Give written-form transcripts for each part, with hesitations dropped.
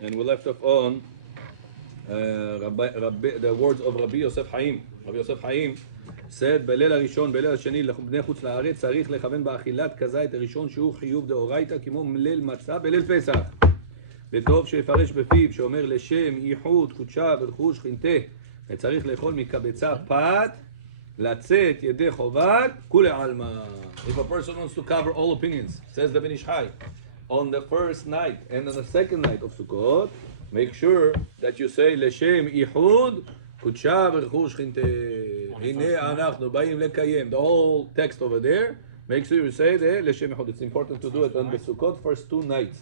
And we left off on the words of Rabbi Yosef Chaim. Rabbi Yosef Chaim said, בליל הראשון, בליל השני, לבני חוץ לארץ, צריך לכוון באכילת כזית הראשון שהוא חיוב דאורייתא, כמו מליל מצה בליל פסח. וטוב שיפרש בפיו, שאומר לשם ייחוד, קודשה ורכוש חינתה, וצריך לאכול מקבצה פת, לצאת ידי חובת, כולי עלמא. If a person wants to cover all opinions, says the Ben Ish Chai, on the first night and on the second night of Sukkot, make sure that you say לשם ייחוד, קודשה ורכוש חינתה. הנה אנחנו באים לקיים. The whole text over there, make sure you say the לשם ייחוד. It's important to do it on the Sukkot first 2 nights.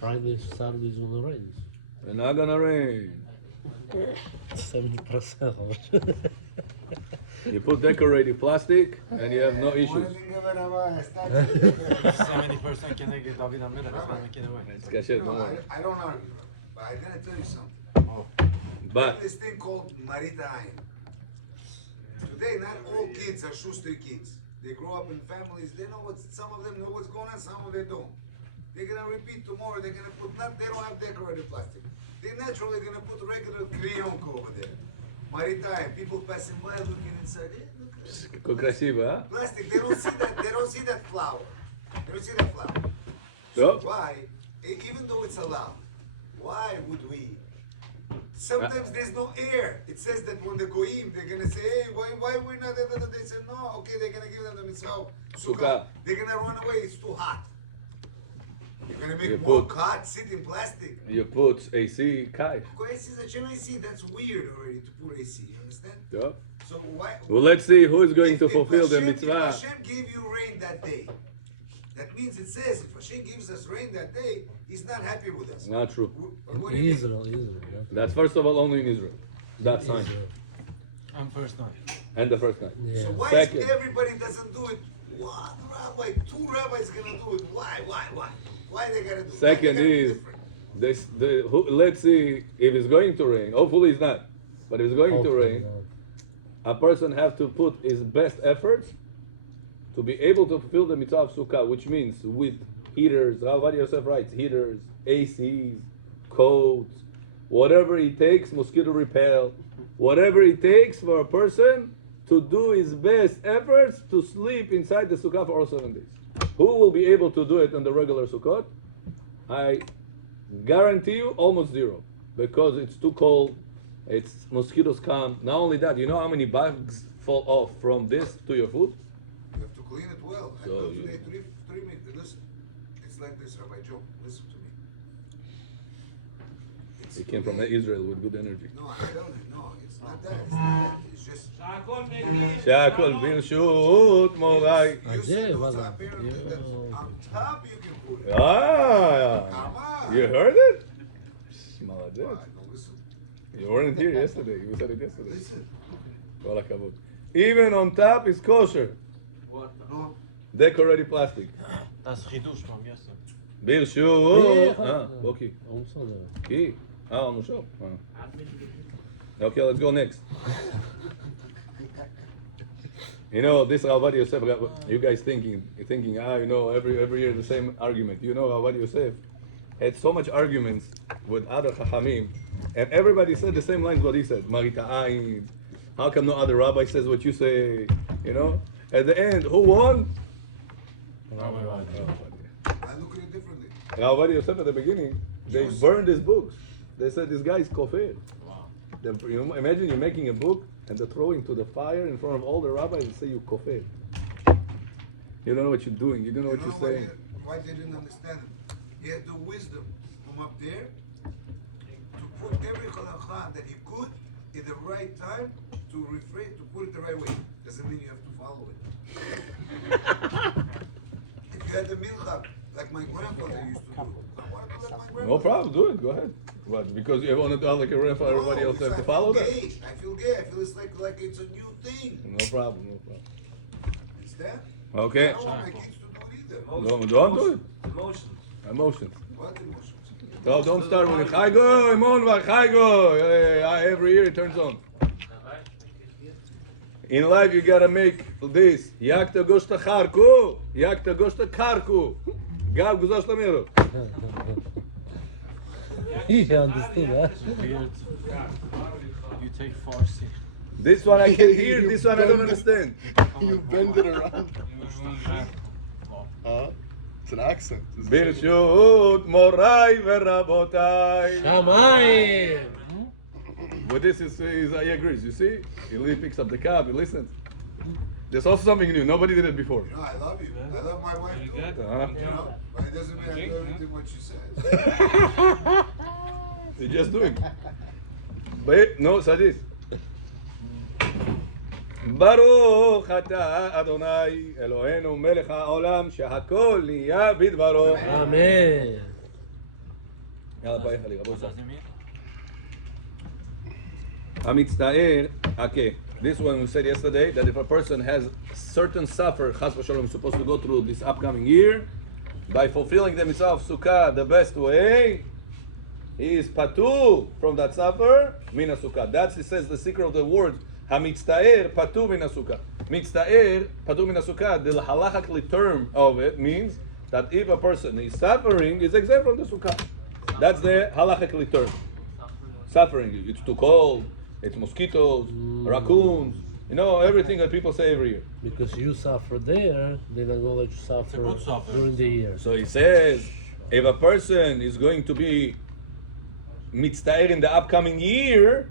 Friday, Saturday is gonna rain. It's not gonna rain. 70%. You put decorative plastic and you have no issues. 70% can I get David Amir? It's kasher, don't worry. I don't argue, but I gotta tell you something. But This thing called Marita Ayin. Today, not all kids are Schuster kids. They grow up in families. They know some of them know what's going on, some of them don't. They're gonna repeat tomorrow. They're gonna put they don't have decorative plastic. They're naturally gonna put regular crayon over there. Marita Ayin. People passing by looking inside. Hey, look at it. красиво, huh? Plastic. They don't see that. They don't see that flower. They don't see that flower. So? Why, even though it's allowed, why would we? Sometimes there's no air. It says that when the goyim, they're gonna say, hey, why we're not? They say no. Okay, they're gonna give them the mitzvah. Sukkah. They're gonna run away. It's too hot. You're gonna make You more put- hot. Sit in plastic. You put AC, kai. AC is a AC. That's weird already to put AC. You understand? Yeah. So why? Well, let's see who is going to If fulfill the Hashem- mitzvah. If Hashem gave you rain that day, that means it says if Hashem gives us rain that day, He's not happy with us. Not true. What do you think? Israel. That's first of all only in Israel. That sign. I'm first night. And the first night. Yeah. So why Second. is everybody doesn't do it? One rabbi, 2 rabbis gonna do it. Why? Why they gotta do it? Second Why they gotta be is different? let's see if it's going to rain. Hopefully it's not. But if it's going to rain, a person have to put his best efforts to be able to fulfill the mitzvah of Sukkah, which means with heaters, Rabbi Yosef writes, heaters, ACs, coats, whatever it takes, mosquito repel, whatever it takes for a person to do his best efforts to sleep inside the Sukkah for all 7 days. Who will be able to do it on the regular Sukkot? I guarantee you almost zero, because it's too cold, it's mosquitoes come. Not only that, you know how many bugs fall off from this to your food? You have to clean it well. I So go you- today 3 minutes. Listen, it's like this, Rabbi Joe. Listen to me. It's It came from Israel with good energy. No, I'm telling you, no, it's not that. It's not that. It's just. שהכל ברשות מוריי. You Yeah, said well, those apparently yeah. that on top you can put it. Ah, Come on. you heard it? Why? молодец. No, listen. You weren't here yesterday. You said it yesterday. Listen. כל הכבוד. Even on top is kosher. No. Decorated plastic. That's חידוש from yesterday. ברשות. Yeah. בוקי. Also the כי. on the show. Okay, let's go next. You know, this Rabbi Yosef, you guys thinking, you know, every year the same argument. You know, Rabbi Yosef had so much arguments with other Chachamim, and everybody said the same lines what he said. Marita Ayin. How come no other rabbi says what you say? You know? At the end, who won? I look at it differently. Rabbi Yosef at the beginning, they burned his books. They said this guy is kofir. You know, imagine you're making a book and they throw into the fire in front of all the rabbis and say you kofir. You don't know what you're doing. You don't know what you're saying. Why they didn't understand him? He had the wisdom from up there to put every halakha that he could in the right time to refrain, to put it the right way. Doesn't mean you have to follow it. If you had the mincha, like my grandfather used to do, I want to do like my grandfather. No problem, do it. Go ahead. What? Because you want to do like a ref, everybody else No, have to because follow I that? feel gay. I feel gay. I feel it's like it's a new thing. No problem. Understand? Okay. I don't want my kids to do it either. No, don't do it. Emotions. What emotions? No, don't start with Chaygo, Imonva, Chaygo. Every year it turns on. In life you gotta make this. Yakta goshta charku, yakta goshta karku. Gav goshta mero. He understood, huh? Weird. You take Farsi. This one I can hear, this one I don't understand. You bend it around. Huh? It's an accent. ברשות מוריי ורבותיי. Shamayim! But this is he agrees, you see? He really picks up the cup, he listens. There's also something new, nobody did it before. You know, I love you. I love my wife. You Uh-huh. know, but it doesn't mean I do everything what she says. You're just doing. But no, Sadis. ברוך אתה אדוני אלוהינו מלך העולם שהכל נהיה בדברו. Amen. יאללה ביי חלי רבו What ישראל. does it mean? המצטער, okay. This one we said yesterday that if a person has certain suffer, chas v'shalom, supposed to go through this upcoming year, by fulfilling the mitzvah of Sukkah the best way, he is patur from that suffer, mina Sukkah. That's, it says, the secret of the word, hamitztaer patur mina Sukkah. Mitztaer patur mina Sukkah, the halachically term of it means that if a person is suffering, is exempt from the Sukkah. That's the halachically term. Suffering, it's too cold, it's mosquitoes, raccoons, you know, everything that people say every year. Because you suffer there, they're not going to let you suffer good suffer. during the year. So he says, if a person is going to be mitztaer in the upcoming year,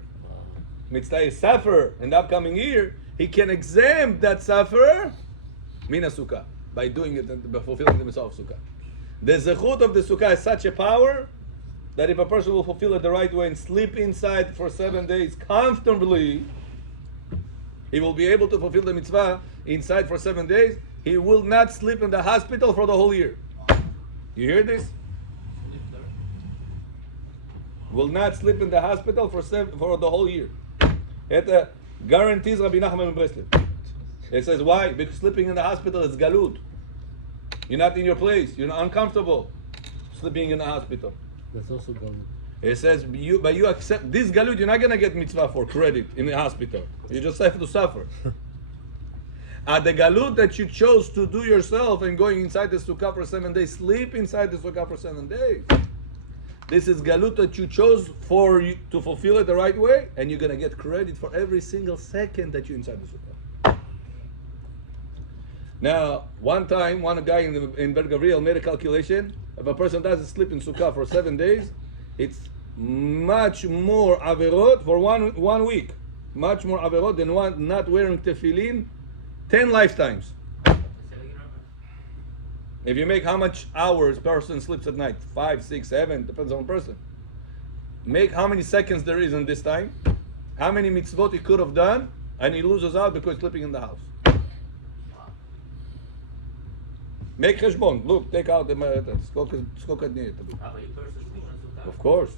mitztaer suffer in the upcoming year, he can exempt that sufferer mina Sukkah by doing it, by fulfilling the mitzvah of Sukkah. The zechut of the Sukkah is such a power that if a person will fulfill it the right way and sleep inside for 7 days comfortably, he will be able to fulfill the mitzvah inside for 7 days. He will not sleep in the hospital for the whole year. You hear this? Will not sleep in the hospital for the whole year. It guarantees Rabbi Nachman ben Breslev. It says why? Because sleeping in the hospital is galut. You're not in your place. You're uncomfortable sleeping in the hospital. That's also going. It says, but you accept this galut, you're not going to get mitzvah for credit in the hospital. You just have to suffer. The galut that you chose to do yourself and going inside the sukkah for 7 days, sleep inside the sukkah for 7 days. This is galut that you chose for you to fulfill it the right way, and you're going to get credit for every single second that you're inside the sukkah. Now, one time, one guy in Ber Gavriel made a calculation. If a person doesn't sleep in Sukkah for 7 days, it's much more averot for one week. Much more averot than one not wearing tefillin 10 lifetimes. If you make how much hours person sleeps at night, 5, 6, 7, depends on the person. Make how many seconds there is in this time, how many mitzvot he could have done, and he loses out because he's sleeping in the house. Make cheshbon. Look, take out the Of course.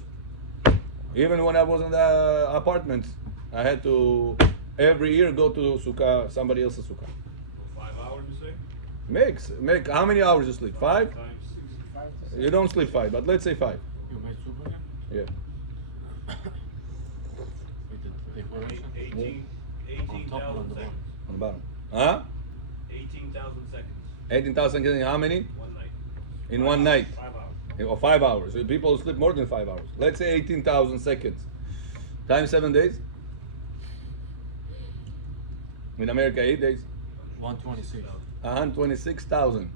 Even when I was in the apartment, I had to every year go to sukkah, somebody else's sukkah. 5 hours, you say? Make how many hours you sleep? 5? Times 6. You don't sleep 5, but let's say 5. You made soup again? Yeah. With the decoration? 18,000 On the seconds. On the bottom. Huh? 18,000 seconds. 18,000 in how many? 1 night. In one night. 5 hours. Or 5 hours. So people sleep more than 5 hours. Let's say 18,000 seconds. Times 7 days. In America, 8 days. 126. 126,000.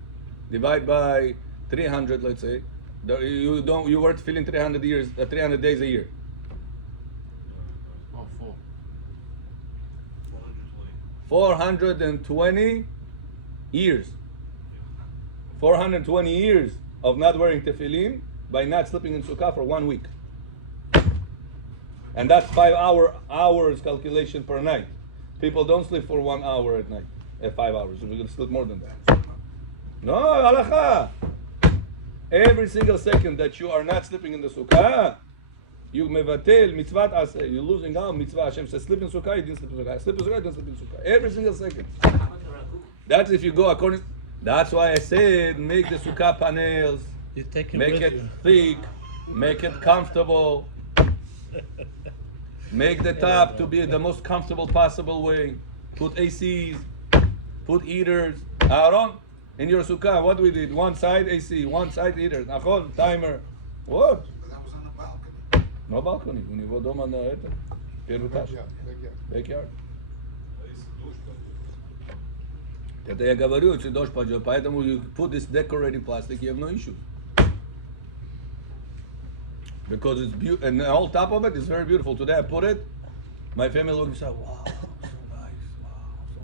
Divide by 300, let's say. You weren't feeling 300 days a year. Oh, 4. 420. 420 years. 420 years of not wearing tefillin by not sleeping in sukkah for 1 week. And that's 5 hours calculation per night. People don't sleep for 1 hour at night, at 5 hours. So we're going to sleep more than that. No, halacha. Every single second that you are not sleeping in the sukkah, you mevatel mitzvah aseh. You're losing out mitzvah. Hashem says, sleep in sukkah, you didn't sleep in sukkah. Sleep in sukkah, you didn't sleep in sukkah. Every single second. That's if you go according. That's why I said make the sukkah panels, You take it make with it you. thick, make it comfortable, make the top to be the most comfortable possible way. Put ACs, put heaters. Aaron, in your sukkah, what we did? One side AC, one side heater. Nachon, timer. What? But that was on the balcony. No balcony, у него дома на это, первый этаж. Backyard. Это я говорю, если дождь пойдет, поэтому you put this decorating plastic, you have no issue. Because it's beautiful, and on top of it, it's very beautiful. Today I put it, my family looked and said, wow, so nice, wow, so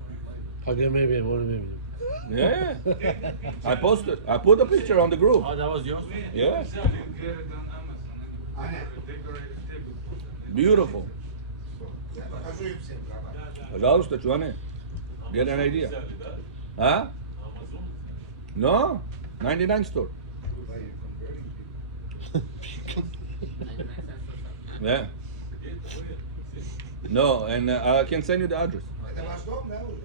nice. Okay, maybe, what maybe? Yeah, I posted, I put a picture on the group. Oh, that was yours? Yeah, You get it on Amazon. Decorated table. beautiful. Я покажу им всем, братан. Пожалуйста, чуваны, get an idea. Huh? No, 99 store. Yeah. No, and I can send you the address. Это ваш дом, да, уже?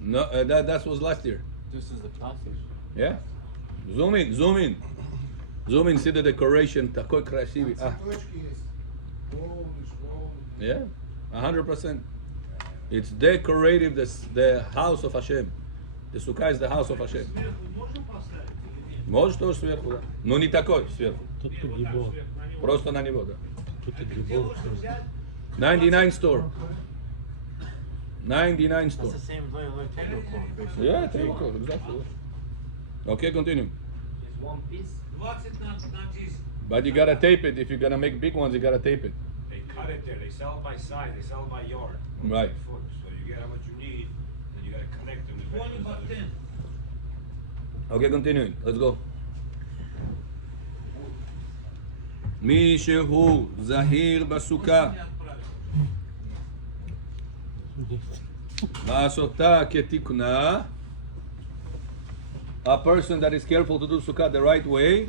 No, that was last year. This is the passage. Yeah. Zoom in, zoom in. Zoom in, see the decoration. Такой красивый. Ah. Цветочки есть. Полный, школьный. Yeah, 100%. It's decorative, the house of Hashem. The Sukkah is the house of Hashem. Можешь тоже сверху, да. Но не такой сверху. Тут гибо. Просто на него, да. Тут гибо. 99 store. 99 store. That's the same like tablecloth, basically. Yeah, tablecloth, exactly. Okay, continue. It's one piece. 20 not easy. But you gotta tape it. If you're gonna make big ones, you gotta tape it. They cut it there. They sell it by size. They sell it by yard. Right. Foot. So you get how much you need, and you gotta connect them. with Okay, continuing. Let's go. מי שהוא זהיר בסוכה, לעשותה כתיקונה, a person that is careful to do sukkah the right way,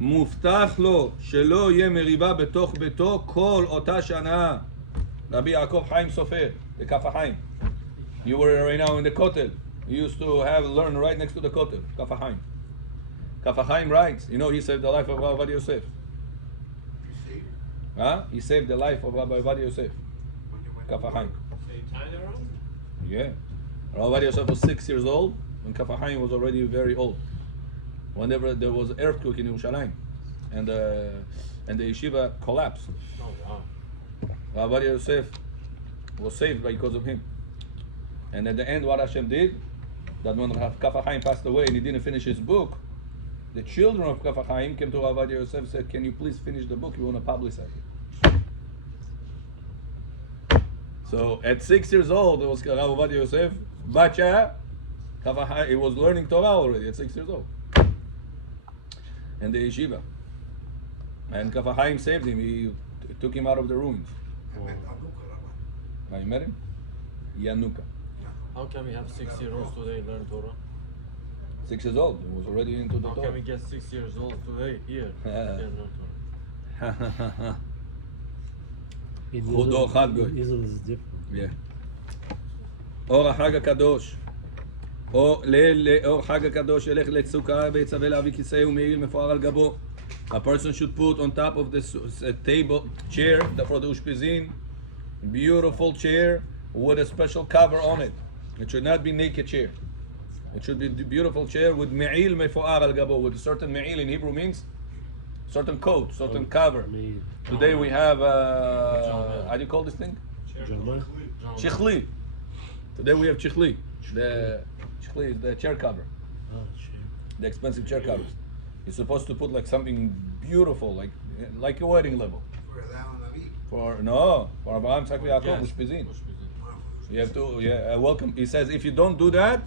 מובטח לו שלא יהיה מריבה בתוך ביתו כל אותה שנה. רבי יעקב חיים סופר, the כף החיים. You were right now in the kotel. You used to have learn right next to the kotel, כף החיים. כף החיים writes, you know, he saved the life of Rabbi Yosef. Huh? He saved the life of Rabbi Yosef. כף החיים. Yeah. Rabbi Yosef was 6 years old when Kaf HaChaim was already very old. Whenever there was an earthquake in Yerushalayim and the yeshiva collapsed, Oh, wow. Rabbi Yosef was saved because of him. And at the end, what Hashem did, that when Kaf HaChaim passed away and he didn't finish his book, the children of Kaf HaChaim came to Rabbi Yosef and said, "Can you please finish the book? We want to publicize it." So at 6 years old, it was Rabbi Yosef, Bacha, he was learning Torah already at 6 years old. And the yeshiva. And Kaf HaChaim saved him. He took him out of the ruins. Now you met him? Yanuka. How can we have 6-year-olds today learn Torah? 6 years old. He was already into the How Torah. can we get 6 years old today here? Yeah. Learn Torah. In Chudo Chad Goy. Israel is different. Yeah. אור החג הקדוש. אור חג הקדוש ילך לסוכה ויצווה להביא כיסא ומעיל מפואר על גבו. A person should put on top of this table, chair, for the ushpizin, beautiful chair with a special cover on it. It should not be naked chair. It should be a beautiful chair with me'il mefo'ar al gabo, with a certain me'il in Hebrew means certain coat, certain cover. Today we have, how do you call this thing? German? Chichli. Today we have chichli. The chichli is the chair cover, Ah, shit. the expensive chair covers. You're supposed to put like something beautiful, like a wedding level. For Abraham, Yitzchak, Yaakov, Yes. Ushpizin. Ushpizin. You have to, welcome. He says, if you don't do that,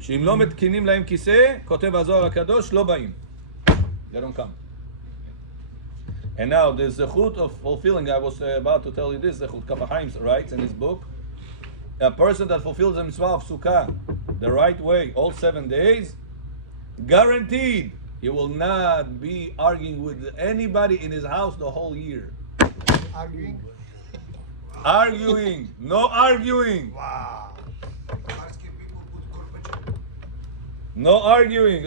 שאם לא מתקינים להם כיסא, כותב הזוהר הקדוש, לא באים. They don't come. And now the zechut of fulfilling, I was about to tell you this, zechut Kaf HaChaim writes in his book, a person that fulfills the mitzvah of Sukkah the right way, all 7 days, guaranteed he will not be arguing with anybody in his house the whole year. Arguing, no arguing. Wow. No arguing.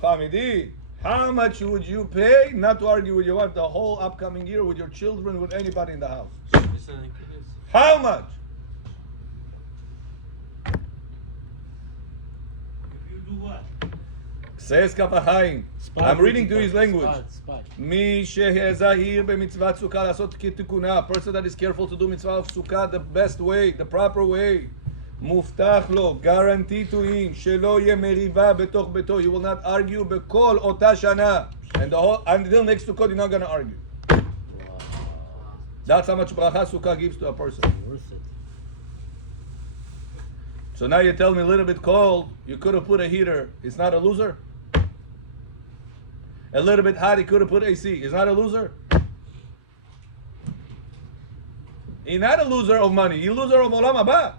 Family. How much would you pay not to argue with your wife the whole upcoming year, with your children, with anybody in the house? How much? If you do what? Says Kaf HaChaim. I'm reading to his language. Spot. מי שהזהיר במצוות סוכה לעשות כתיקונה, a person that is careful to do mitzvah of sukkah the best way, the proper way, מובטח לו, guarantee to him, שלא יהיה מריבה בתוך ביתו, you will not argue בכל אותה שנה, and the whole, until next Sukkot you're not going to argue. That's how much bracha sukkah gives to a person. Worth it. So now you tell me a little bit cold, you could have put a heater, it's not a loser? A little bit hot, he could have put AC, is not a loser? He's not a loser of money, he's a loser of olam haba.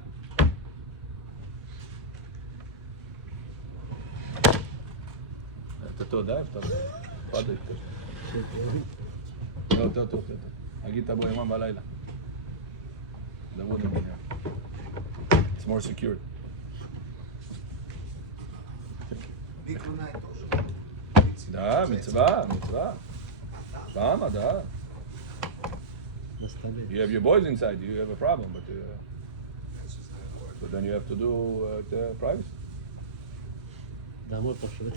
תודה, תפאדל. טוב. אגיד תבוא ימם בלילה. דברו דברו. It's more secure. Да, mitzvah. Shama, da. You have your boys inside, you have a problem, but so then you have to do the privacy. Домой пошел.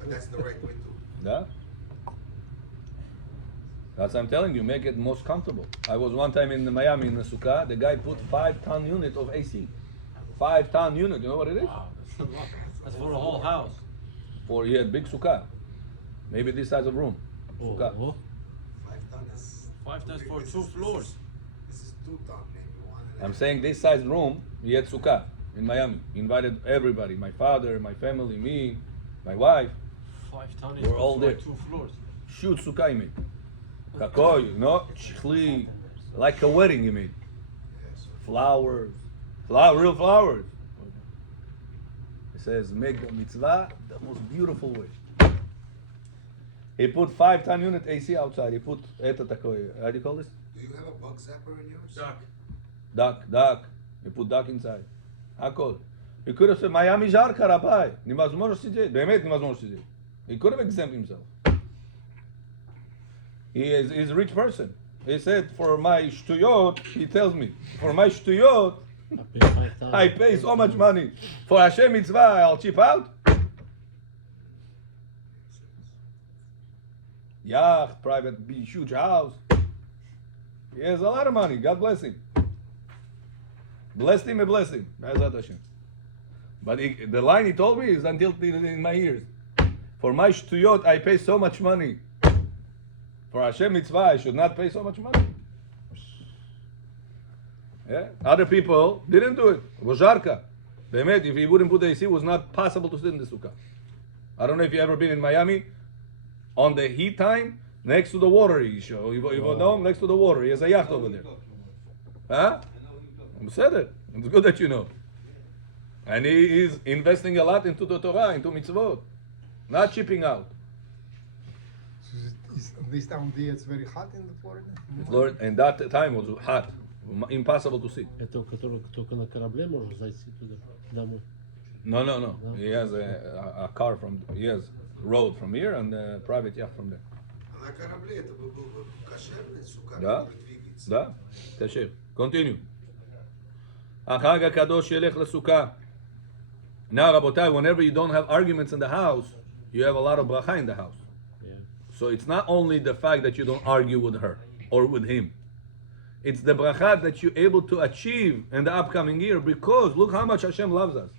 But that's the right way to. Yeah. That's what I'm telling you, make it most comfortable. I was one time in Miami in the Sukkah, the guy put 5-ton unit of AC. 5-ton unit, you know what it is? Wow, that's for a whole house. He had big Sukkah. Maybe this size of room. Sukkah. Oh, 5 tons. 5 tons for 2 floors. This is 2 ton, maybe 1. I'm saying this size room, he had Sukkah in Miami. He invited everybody, my father, my family, me, my wife. 5 tons We're all for there. 2 floors. Shoot Sukkah he made. Kakoi, you know, shchli, like a wedding he made. Flowers, real flowers. It says, make the mitzvah the most beautiful way. He put 5-ton unit AC outside. He put, how do you call this? Do you have a bug zapper in yours? Duck. He put duck inside. Hakol. He could have said, Miami Jarka, Rabbi. נמאס ממנו שתהיה. באמת נמאס ממנו שתהיה. He could have exempt himself. He's a rich person. He said, for my shtuyot, he tells me, for my shtuyot, I pay so much money. For Hashem mitzvah, I'll chip out. Yacht, private, huge house. He has a lot of money. God bless him. Bless him and bless him. Be'ezrat Hashem. But the line he told me is until in my ears. For my shtuyot, I pay so much money. For Hashem mitzvah, I should not pay so much money. Yeah? Other people didn't do it. It was Jarka. Be'emet, if he wouldn't put the AC, it was not possible to sit in the sukkah. I don't know if you've ever been in Miami. On the heat time, next to the water, you know, next to the water. He has a yacht over there. Huh? I said it. It's good that you know. And he is investing a lot into the Torah, into mitzvot. Not chipping out. This time of the year it's very hot in the Florida. Lord, and that time was hot. Impossible to see. это который только на корабле может зайти туда, домой. No. He has a car he has road from here and a private yacht from there. На корабле это бы было кошерное, сука, Да? который двигается. Да? תשאיר. Continue. החג הקדוש ילך לסוכה. Now, Rabotai, whenever you don't have arguments in the house, you have a lot of bracha in the house. Yeah. So it's not only the fact that you don't argue with her or with him. It's the bracha that you're able to achieve in the upcoming year because look how much Hashem loves us.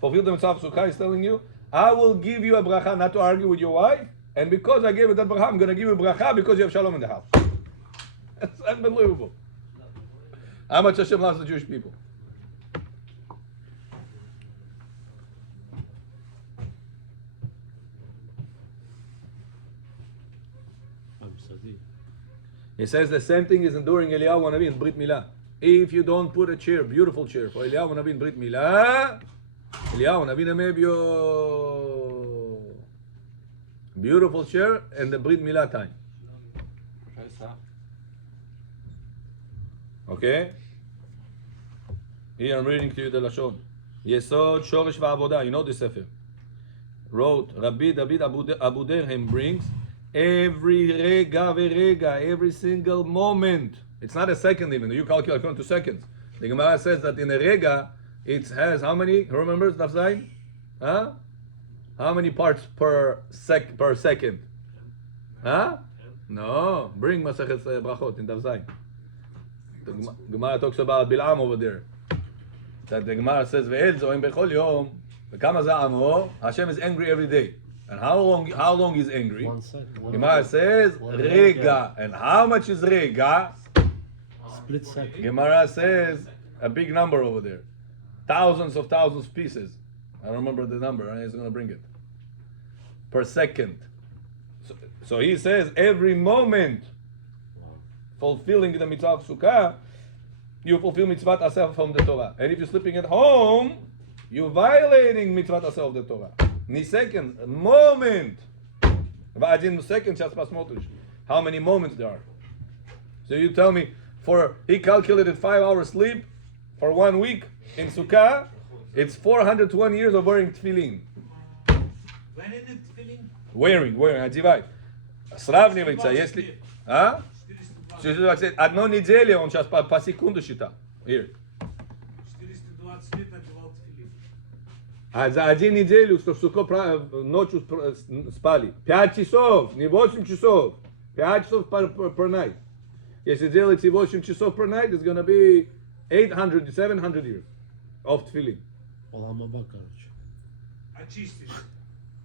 Fulfill the mitzvah of Sukkah is telling you, I will give you a bracha not to argue with your wife, and because I gave you that bracha, I'm going to give you a bracha because you have shalom in the house. That's unbelievable. How much Hashem loves the Jewish people. I'm sorry. He says the same thing is enduring Eliyahu Hanavi in Brit Milah. If you don't put a chair, beautiful chair, for Eliyahu Hanavi in Brit Milah, Eliyahu Hanavi namebyo beautiful chair and the Brit Milah time. Okay? Here I'm reading to you the Lashon. Yesod Shoresh Va'avodah. You know this sefer. Wrote Rabbi David Abu Derhem brings every rega verega, every single moment. It's not a second even. You calculate according to seconds. The Gemara says that in a rega, it has how many? Who remembers Daf Zayin? Huh? How many parts per second? Huh? No. Bring Masechet Brachot in Daf Zayin. The Gemara talks about Bilam over there. That the Gemara says, "Ve'el zoim bechol yom." V'kama za'amo. Hashem is angry every day. And how long is angry? 1 second. Gemara says, Rega. And how much is Rega? Split second. Gemara says a big number over there. Thousands of pieces. I don't remember the number. He's going to bring it. Per second. So he says every moment fulfilling the mitzvah of Sukkah, you fulfill mitzvah aseh from the Torah. And if you're sleeping at home, you're violating mitzvah aseh of the Torah. Ni second, moment. Va'adin second, how many moments there are? So you tell me, he calculated 5 hours sleep for 1 week in Sukkah, it's 420 years of wearing tefillin. When is it filling? Wearing, одевать. Сравнивается, если... А? Одно неделя, он сейчас по секунду считал. Here. 420 лет одевал тфилин. А за 1 неделю, что в Суккот ночью спали. 5 часов, не 8 часов. 5 часов per night. Если делаете 8 часов per night, it's gonna be 800, 700 years of tefillin. Olam haba, короче. Очистили.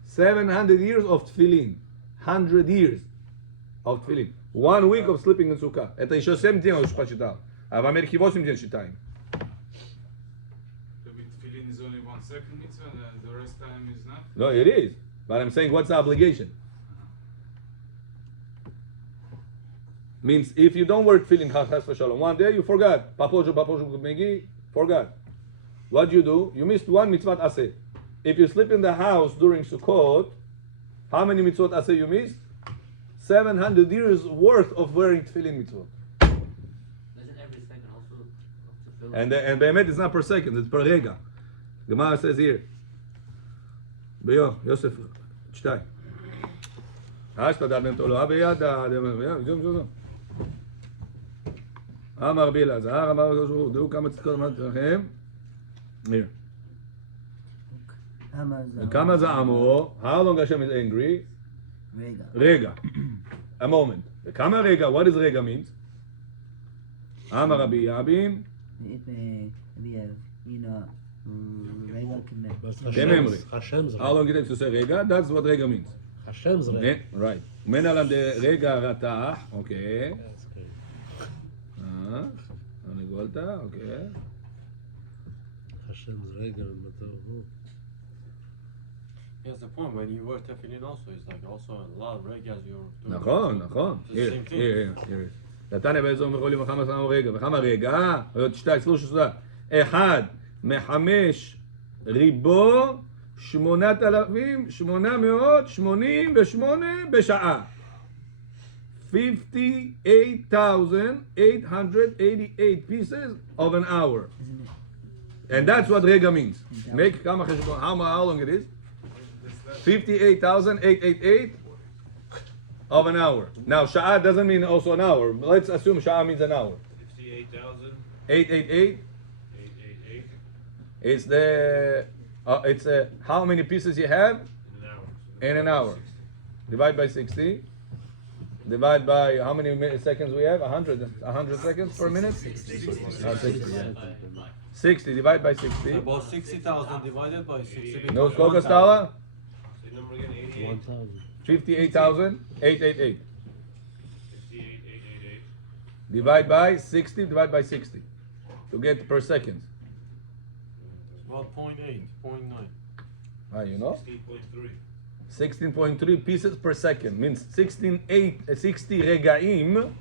700 years of tefillin. 100 years of tefillin. 1 week of sleeping in Sukkah. Это еще 7 дней уж посчитал. А в Америке 8 дней считаем. So with tefillin is only 1 second mitzvah, and the rest time is not. No, it is. But I'm saying, what's the obligation? Means if you don't wear tefillin, chas v'shalom, one day you forgot. Papojo, megi, forgot. What do? You missed 1 mitzvah aseh. If you sleep in the house during Sukkot, how many mitzvot aseh you missed? 700 years worth of wearing tefillin mitzvot. Isn't every second also fulfilled? And be'emet is not per second, it's per rega. Gemara says here. Beyo, Yosef, chtai. אמר רבי אלעזר, אמר הקדוש ברוך הוא, דעו כמה צדקות אמרתי לכם. Here. וכמה זעמו, how long Hashem is angry? Rega. A moment. וכמה רגע, what does רגע means? אמר רבי יבין, כממרי. Hashem's How long it takes to say רגע? That's what רגע means. Hashem's right. Right. ומן עליו רגע רתח, אוקיי. That's great. הנגולתה, אוקיי. Hashem's רגע במטור. Here's the point, when you wear tefillin also, it's like also a lot of regas you're doing. נכון, נכון. It's the same thing. Here. נתניה באזור מחולים וכמה שמו רגע, וכמה רגע, עוד 2, סלושה, 1 מחמש ריבו 8,888 בשעה. 58,888 pieces of an hour. And that's what rega means. Make כמה חשבון, how long it is? 58,888 of an hour. Now, sha'a doesn't mean also an hour. Let's assume sha'a means an hour. 58,888. 888. It's how many pieces you have in an hour. Divide by 60. Divide by how many seconds we have? 100 seconds per minute? 60. 60. Divide by 60. About 60,000 divided by 60. No, сколько стало? 1,000. 58,888. Divide by 60. Divide by 60 to get per second. About 0.8, 0.9. You know? 16.3. 16.3 pieces per second means 60 regaim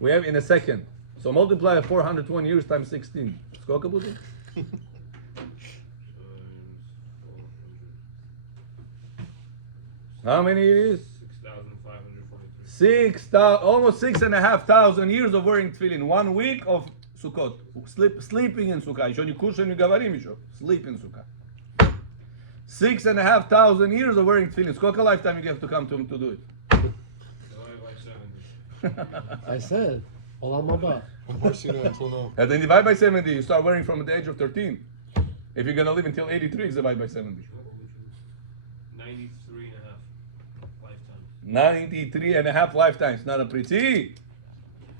we have in a second. So multiply 420 years times 16. Сколько будет? How many it is? 6,543. Almost 6,500 years of wearing tefillin. 1 week of Sukkot. Sleeping in Sukkah. Еще не кушаем, не говорим еще. Sleep in Sukkah. 6,500 years of wearing tefillin. Сколько lifetime you have to come to do it? I said, Olam haba. Of course you know until now. And then divide by 70. You start wearing from the age of 13. If you're gonna live until 83, divide by 70. 90 93 and a half lifetimes, not a pretty.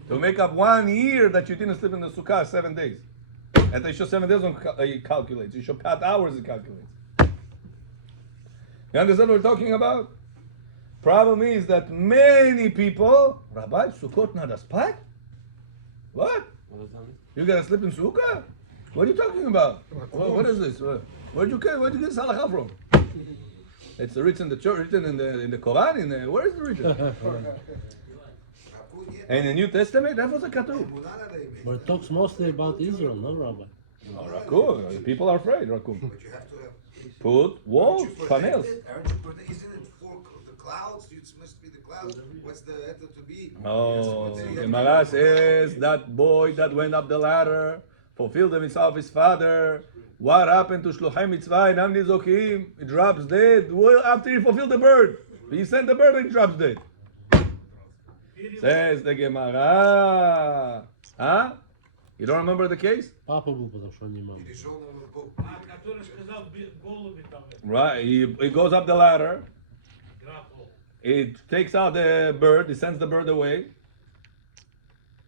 To make up 1 year that you didn't sleep in the Sukkah, 7 days. And they show 7 days it calculates. You show cut hours, it calculates. You understand what we're talking about? Problem is that many people, Rabbi, Sukkot not a spot? What? What does that mean? You gotta sleep in Sukkah? What are you talking about? What is this? Where'd you get this halakha from? It's written in the church, written in the Quran. Where is it written? And in the New Testament, that was a katuv. But it talks mostly about Israel, no, Rabbi? Oh, Rakun. People are afraid, Rakun. But you have to have. Put walls, panels. Isn't it for the clouds? It must be the clouds. What's the letter to be? Oh, Gemara says that boy that went up the ladder fulfilled the mitzvah of his father. What happened to Shluchai Mitzvah and Amni Zokim? He drops dead. Well, after he fulfilled the bird, he sent the bird and he drops dead. Says the Gemara. Huh? You don't remember the case? Папа был, потому что он не мог. Который сказал, голуби там. Right. He goes up the ladder. It takes out the bird. He sends the bird away.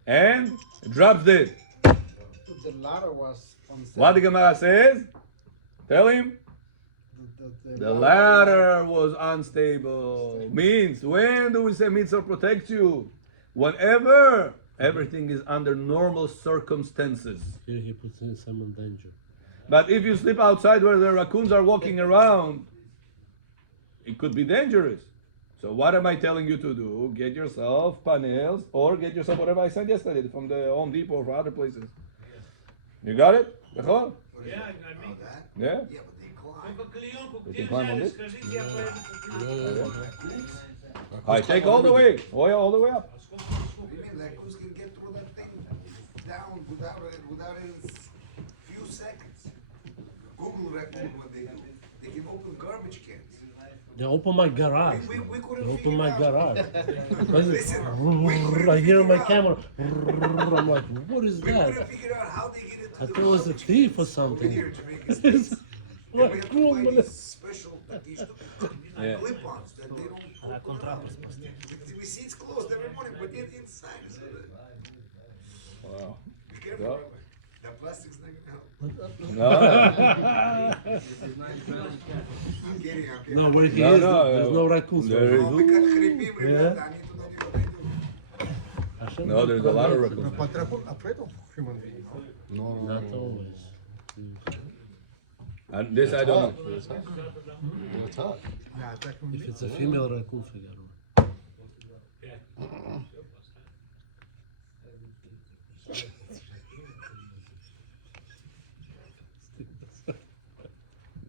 And drops dead. The ladder was on the What the Gemara says? Tell him. The ladder was unstable. Means, when do we say mitzvah protects you? Whenever everything is under normal circumstances. Here he puts in some in danger. But if you sleep outside where the raccoons are walking around, it could be dangerous. So what am I telling you to do? Get yourself panels or get yourself whatever I said yesterday from the Home Depot or from other places. You got it? Bechor? Yeah, I mean, Yeah? Yeah, but they climb. только клеенку You где can climb on взяли, this? скажите, я поеду куплю. I take all the way. All the way up. What do you mean? Raccoons can get through that thing down without a few seconds. Google raccoon what they do. They can open garbage cans. They open my garage. We couldn't They figure open my it out. garage. Listen, we couldn't I hear on my figure it out. camera. I'm like, what is We that? couldn't figure out how they get into I the thought it was a garbage thief or cans. something. Over here in Jamaica States. And we have to Cool, buy man. these special these Yeah. clip-ons that they don't open up. We see it's closed every morning, but yet inside is Wow. be careful. Yeah. Rabbi. That plastic's not gonna help. No. I'm kidding. No, where he No, is, no, there's no raccoons. there is- Oh, we got chripim, remember? I need to know what they do. No, there's a lot of raccoons. But raccoon afraid of human being, no? Not always. And this I don't know. They attack. Yeah, attack human If being. it's a female raccoon, forget it.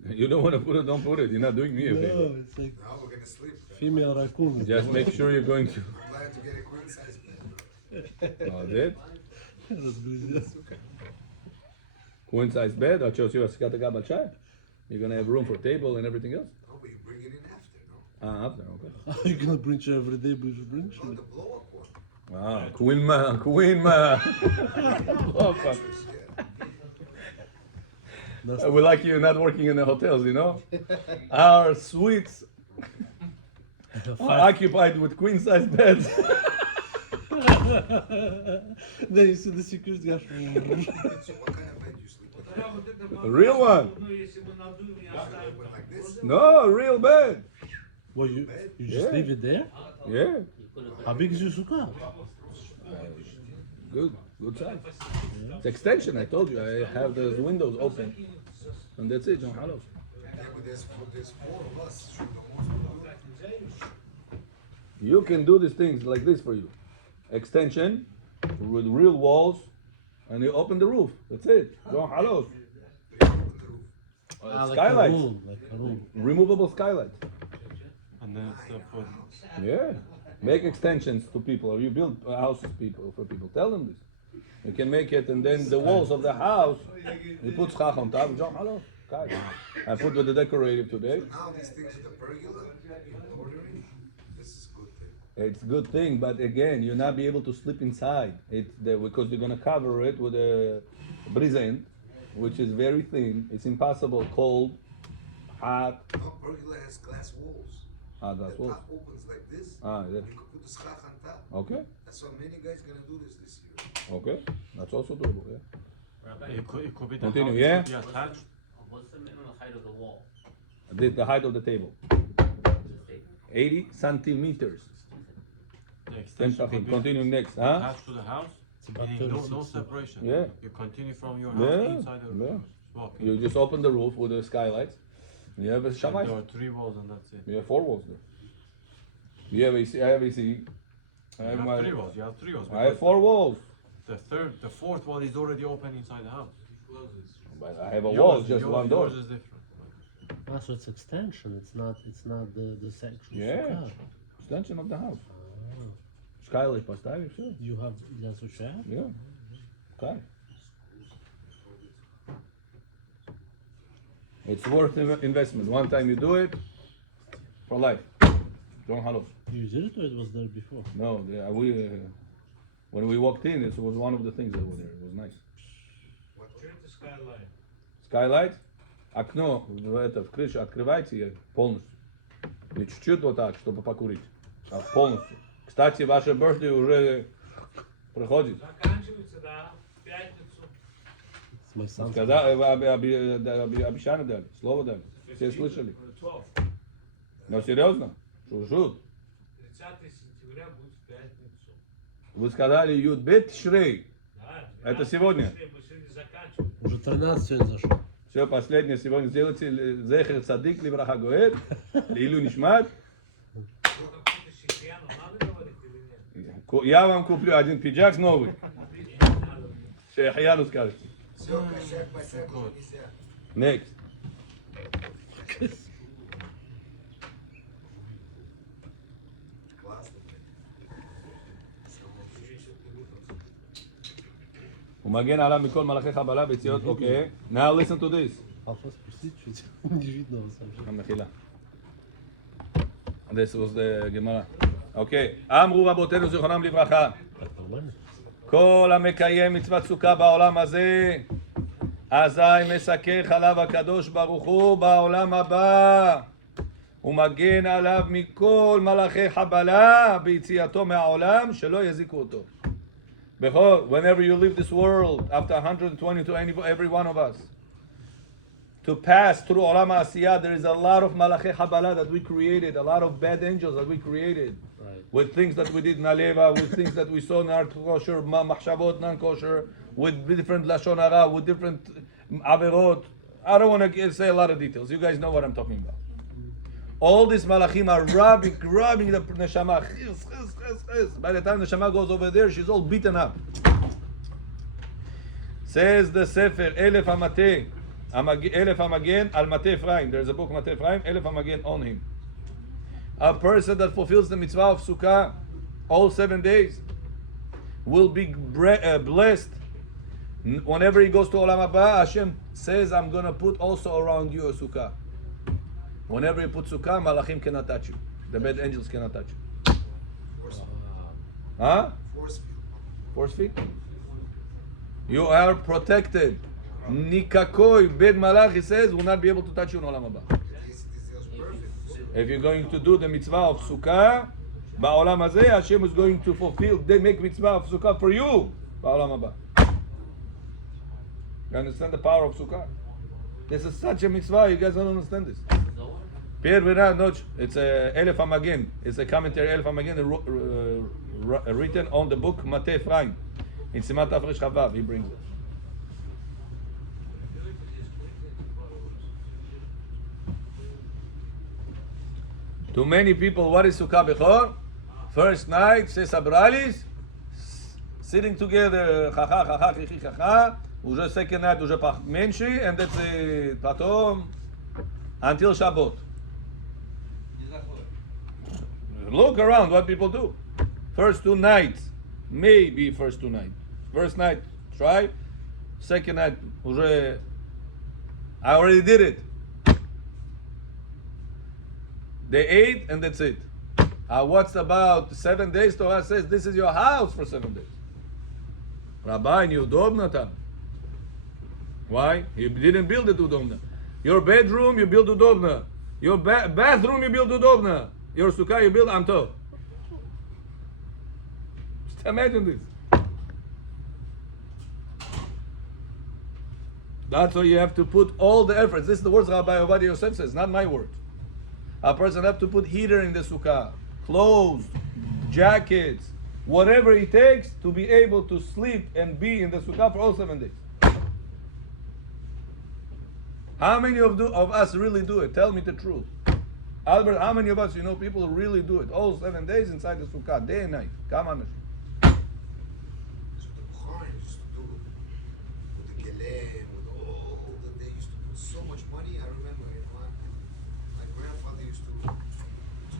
You don't want to put it, don't put it. You're not doing me a favor. No, it's like Now we're gonna sleep. female raccoon. Just make sure you're going to. I'm glad to get a queen size bed. Oh, that? Разгрызет. Queen size bed? Or chose you a skata gabal chai? You're going to have room for table and everything else? No, we bring it in after, no? After, okay. Are you gonna bring you every day, but you bring No, you? the blow-up one. Ah, Queen ma, Queen ma. Oh, fuck. That's We like you not working in the hotels, you know? Our suites are occupied with queen size beds. Then you see the security guard. So what kind of bed you sleep with? Тогда вот это A real one. ну, если мы надуем и оставим. Like this? No, a real bed. Well, you just Yeah. leave it there? Yeah. How big is your sukkah? Good size. It's extension, I told you. I have the windows open. And that's it, John Halos. Yeah, but there's 4 of us. Should the most You can do these things like this for you. Extension with real walls, and you open the roof. That's it. John Halos. Like a Skylights. room, like a room. Removable skylights. And then it's for Yeah. Make extensions to people, or you build houses for people. Tell them this. You can make it, and then the walls of the house, you put schach on top. John, hello. Guys. I put with the decorative today. Now these things with the pergola, ordering, this is a good thing. It's a good thing, but again, you'll not be able to sleep inside. Because you're gonna cover it with a brisant, which is very thin. It's impossible. Cold, hot. No, pergola has glass walls. Ah, The that's what. top opens like this. Ah, yeah. You can put the schach on top. Okay, That's why many guys gonna do this year. okay. That's also doable, yeah. Rabbi, It could be the Continue, house, yeah? it could be attached. what's the minimum height of the wall? The height of the table. Just take 80 centimeters. The Then extension could be continue next, huh? attached to the house. It's about Meaning no 36. separation. Yeah. You continue from your house Yeah, inside the yeah. walking. You just open the roof with the skylights. You have a And shamai. there are 3 walls and that's it. You have 4 walls there. You have AC, I have AC. I You have have my. 3 walls. You have 3 walls. I have 4 walls. The 4th wall is already open inside the house. But I have a wall, just one door. Yours is different. Ah, so it's extension. It's not the section. Yeah. Sukkah. Extension of the house. Ah, Skylight поставил, все. you have that's what you have? Yeah. Okay. It's worth investment. One time you do it, for life. Don't halos. You did it or it was there before? No, when we walked in, it was one of the things that were there. It was nice. Skylight, окно в крыше открывайте полностью. И чуть-чуть вот так, чтобы покурить. А полностью. Кстати, ваше birthday уже проходит. Заканчивается, да, в пятницу. It's my son's. Обещание дали, слово дали. Все слышали? 12. Но серьезно? Шут. 30 сентября будет в пятницу. Вы сказали Юдбет Шрей. Да, Это сегодня. Мы сегодня заканчиваем. Уже 13 сегодня зашел. Все, последнее сегодня сделайте. Зехер Садик, Либраха Гоэт, Лилу Нишмат. Что-то какую-то сихьяну надо говорить или нет? Я вам куплю один пиджак новый. Не надо. Шехьяну скажет. Все, косяк, босяк уже нельзя. Next. Классно, блин. ומגן עליו מכל מלאכי חבלה ביציאות, אוקיי. Now listen to this. Папа, спустить чуть. Не видно вас вообще. המחילה. This was the Gemara. אוקיי. אמרו רבותינו זיכרונם לברכה. Так нормально? כל המקיים מצוות סוכה בעולם הזה, אזי מסכך עליו הקדוש ברוך הוא בעולם הבא. ומגן עליו מכל מלאכי חבלה ביציאתו מהעולם, שלא יזיקו אותו. Behold, whenever you leave this world, after 120 to every one of us, to pass through Olam HaAsiyah, there is a lot of Malachi Habala that we created, a lot of bad angels that we created, Right. with things that we did in Aleva, with things that we saw in our kosher, mahshavot, non-kosher, with different Lashon Hara, with different Averot. I don't want to say a lot of details. You guys know what I'm talking about. All these malachim are grabbing the neshama. By the time the neshama goes over there, she's all beaten up. Says the Sefer, Elef HaMateh, Elef HaMagen al Mateh Ephraim. There's a book, Mateh Ephraim, Elef HaMagen on him. A person that fulfills the mitzvah of Sukkah all 7 days will be blessed. Whenever he goes to Olam Haba, Hashem says, I'm going to put also around you a Sukkah. Whenever you put Sukkah, Malachim cannot touch you. The bad angels cannot touch you. Huh? Force field. Force feet? You are protected. Nikakoi, bad malach, he says, will not be able to touch you in Olam Haba. This is perfect. If you're going to do the mitzvah of Sukkah, Ba'olam Hazeh, Hashem is going to fulfill, they make mitzvah of Sukkah for you, Ba'olam Haba. You understand the power of Sukkah? This is such a mitzvah, you guys don't understand this. Pierre Bernard Noch, it's a Elef HaMagen, it's a commentary Elef HaMagen written on the book Mateh Ephraim. In Simat Afresh Chavav, he brings it. To many people, what is Sukkah Bechor? First night, say Sabralis, sitting together, chacha, chichi, chacha, уже second night, уже menshi, and that's it, patom, until Shabbat. Look around what people do. First 2 nights, maybe first 2 nights. First night, try. Second night, уже, I already did it. They ate and that's it. What's about 7 days? Torah says this is your house for 7 days. Rabbi, неудобно там. Why? You didn't build it удобно. Your bedroom, you build удобно. Your bathroom, you build удобно. Your sukkah you build on top. Just imagine this. That's why you have to put all the efforts. This is the words Rabbi Ovadia Yosef says, not my words. A person have to put heater in the sukkah, clothes, jackets, whatever it takes to be able to sleep and be in the sukkah for all 7 days. How many of us really do it? Tell me the truth. Albert, how many of us, people who really do it? All 7 days inside the sukkah, day and night. Come on. So the Bukhari used to do with the gelem, with all that they used to put so much money. I remember my grandfather used to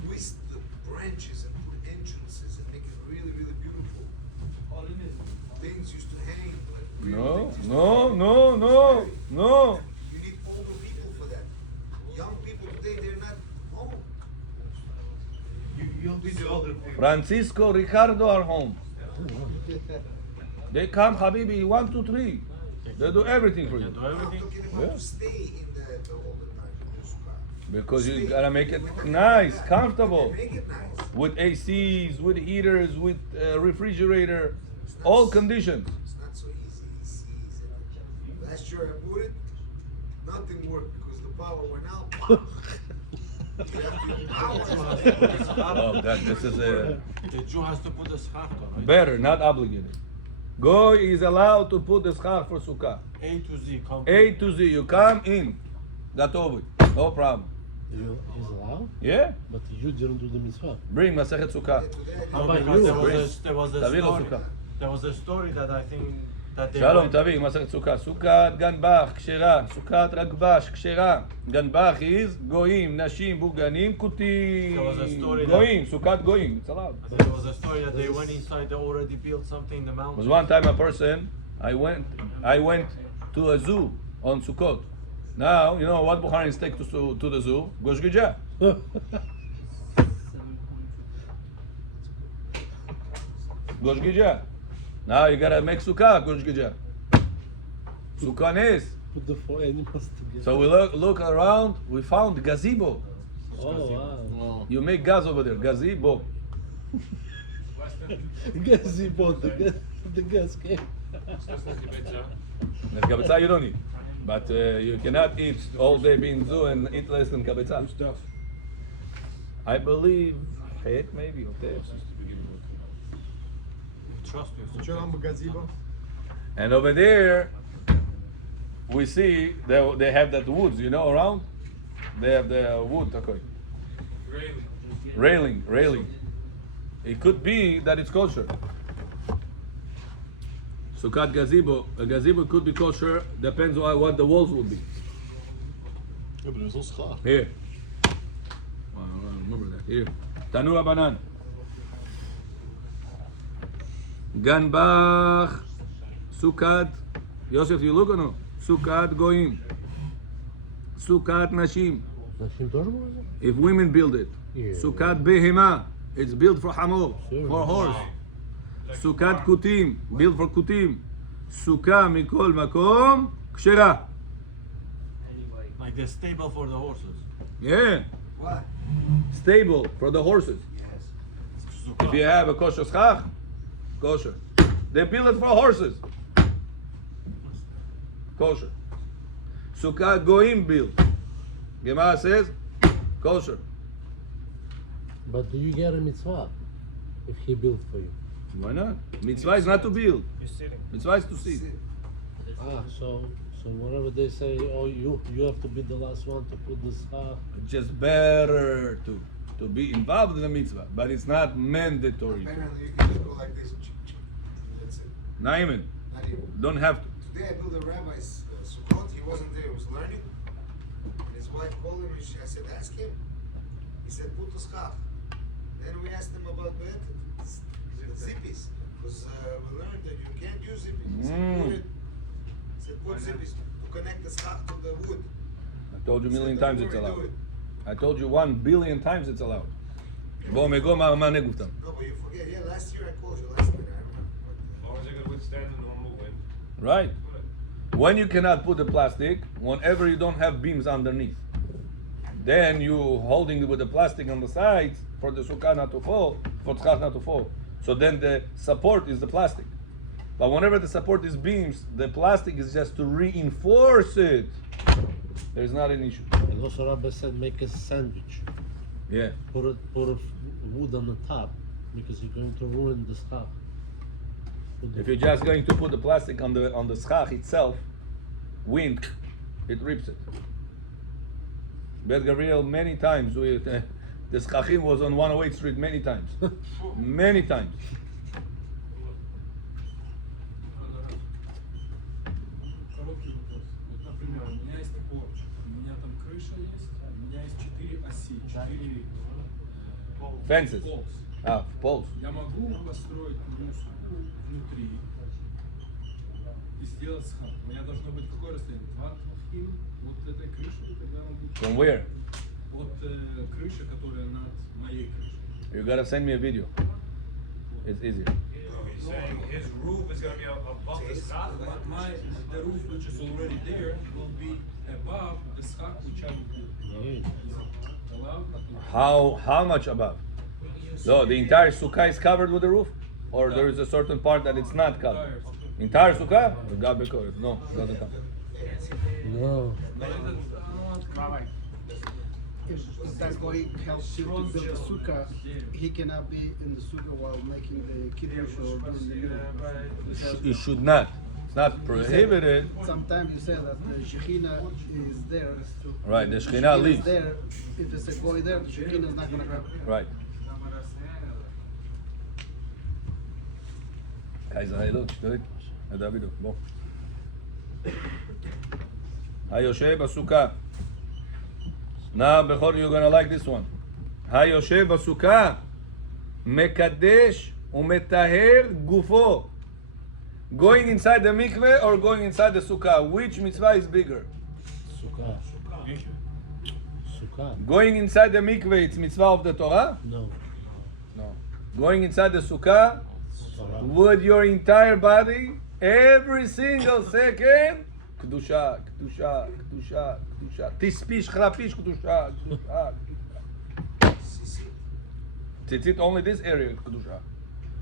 twist the branches and put entrances and make it really, really beautiful. Things used to hang. Like, really No, things used to no, hang. no, no, no. You need older people for that. Young people today, they're not home. You'll be the older people. Francisco, Ricardo are home. They come, Habibi, 1, 2, 3. They do everything for You you. do I'm everything. talking about Yeah. to stay in the all the time in the sukkah. Because you gotta make it nice, comfortable. Make it nice. With ACs, with heaters, with refrigerator, all conditions. It's not so easy. He sees it. Last year I put it, nothing worked because the power went out. You have to power. Oh, God, this is The Jew has to put the schach on, right? better, not obligated. Goy is allowed to put the schach for sukkah. A to Z. A to Z, you come in, got over, no problem. He's allowed, Yeah, but you didn't do the mitzvah. bring Masechet Sukkah. How about Because you? there was a Tavilo story. sukkah. There was a story that I think that they שלום, went- תביא, מסכת סוכה. סוכת גנבך, כשרה. סוכת רגבש, כשרה. גנבך is גויים, נשים, בוגנים, כותים. There was a story that- גויים, סוכת גויים. It's allowed. I think there was a story that they went inside. They already built something in the There mountain. was one time a person, I went to a zoo on Sukkot. Now, you know what Bukharis take to the zoo? Gosh Gija. Gosh Gija. Now you gotta make Sukkah, Gosh Gija. Sukkah is. Put the 4 animals together. So we look around, we found gazebo. Oh wow. You make gas over there, gazebo. Gazebo, the gas came. And kabetza you don't eat. But you cannot eat all day being zoo and eat less than kabetza. I believe het maybe or tet. Trust me. Что там газибо? And over there we see they have that woods, around. They have the wood, okay. Railing. It could be that it's kosher. Sukkot gazebo. A gazebo could be kosher. Depends on what the walls will be. Yeah, but there's no schach. Here. I remember that. Here. Tanur Abanan. Ganbach. Sukkot. Yosef, you look or no? Sukkot goyim. Sukkot nashim. Nashim тоже можно? If women build it. Yeah. Sukkot behema. It's built for hamor, Sure. for horse. Sukkot kutim. Built for kutim. Sukkah mikol makom. Kshera. Like the stable for the horses. Yeah. What? Stable for the horses. Yes. If you have a kosher schach, kosher. They build it for horses. Kosher. Sukkah goim built. Gemara says, kosher. But do you get a mitzvah if he built for you? Why not? Mitzvah is not to build. Mitzvah is to sit. So whenever they say, oh, you have to be the last one to put the schach. It's just better to be involved in the mitzvah, but it's not mandatory. Apparently you can just go like this. That's it. Not even. Not even. Don't have to. Today I built a rabbi's Sukkot. He wasn't there. He was learning. And his wife called him and I said, ask him. He said, put the schach. Then we asked him about the zippies. Because we learned that you can't use zippies. He said, put it. He said, put zippies to connect the schach to the wood. I told you a million He said, times "Don't it's worry, do allowed. it." I told you 1 billion times it's allowed. בוא מגו מה נגופתם. No, but you forget. Yeah, last year I called you last minute. I remember. As long as you can withstand the normal wind. Right. When you cannot put the plastic, whenever you don't have beams underneath. then you holding it with the plastic on the sides for the sukkah not to fall, for tzchach not to fall. So then the support is the plastic. But whenever the support is beams, the plastic is just to reinforce it. There's not an issue. And also Rabbi said make a sandwich. Yeah. Put a wood on the top because you're going to ruin the stuff. If you're just going to put the plastic on the schach itself, wind, it rips it. Bet Gabriel many times with the schachim was on 108 Street many times, many times. Короткий вопрос. Вот, например, у меня есть порч, у меня там крыша есть, у меня есть 4 оси, 4 Fences. poles. Poles. Я могу построить мусорку внутри и сделать схат. У меня должно быть какое расстояние? 2 трахим от этой крыши, тогда он будет From where? от крыши, которая над моей крышей. You gotta send me a video. It's easier. He's saying his roof is going to be above the schach. The roof which is already there will be above the schach which I will do. Allowed? How much above? No, the entire sukkah is covered with the roof, or there is a certain part that it's not covered. Entire sukkah? God be covered. No, it doesn't come. No. If that boy helps you to build the sukkah, he cannot be in the sukkah while making the kiddush or doing the meal. It should not. It's not prohibited. Sometimes you say that the Shekhinah is there. Right, the If Shekhinah is leaves. there. If there's a boy there, the Shekhinah is not going to come. Right. Kaiser, look, David, בוא. היושב בסוכה. Now, Bechor, you're gonna like this one. היושב בסוכה מקדש ומטהר גופו. Going inside the mikveh or going inside the sukkah? Which mitzvah is bigger? Sukkah. Sukkah. Going inside the mikveh, it's mitzvah of the Torah? No. No. Going inside the sukkah Torah. with your entire body, every single second, kedusha, kedusha, kedusha, kedusha. Tispish, chrapish, kedusha, kedusha, kedusha. Tzitzit, only this area is kedusha.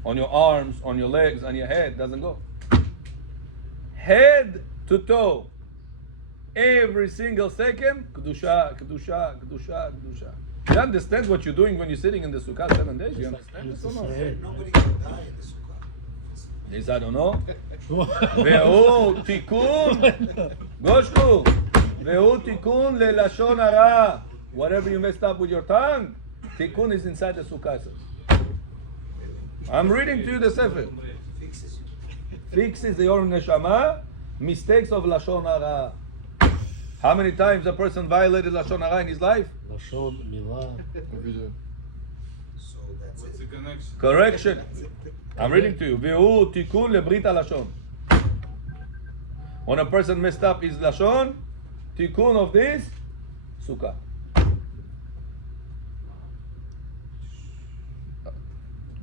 On your arms, on your legs, on your head, doesn't go. Head to toe, every single second, kedusha, kedusha, kedusha, kedusha. You understand what you're doing when you're sitting in the sukkah 7 days? You understand this or not? Nobody can die in the sukkah. This I don't know. והוא תיקון, גושקו, והוא תיקון ללשון הרע. Whatever you messed up with your tongue, תיקון is inside the sukkah. I'm reading to you the sefer. Fixes your neshama, mistakes of lashon hara. How many times a person violated lashon hara in his life? Lashon, milah. So that's What's it. the connection? Correction. I'm reading to you. והוא תיקון לברית הלשון. When a person messed up his lashon, תיקון of this, sukkah.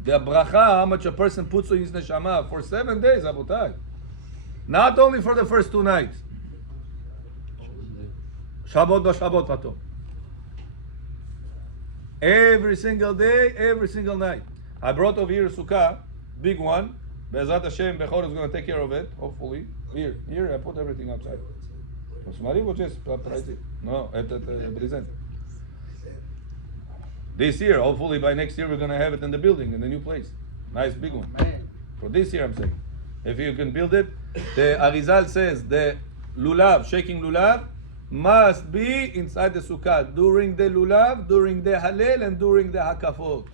The bracha, how much a person puts on his neshama for 7 days, Abutai. Not only for the first 2 nights. Shabbat b'Shabbat patom. Every single day, every single night. I brought over here a sukkah, big one. Be'ezrat Hashem, Bechor is going to take care of it, hopefully. Here, I put everything outside. Смотри, вот здесь, пройти. No, это презент. This year, hopefully by next year, we're going to have it in the building, in the new place. Nice big one. Man. For this year, I'm saying. If you can build it, the Arizal says the lulav, shaking lulav, must be inside the sukkah during the lulav, during the halel, and during the hakafot.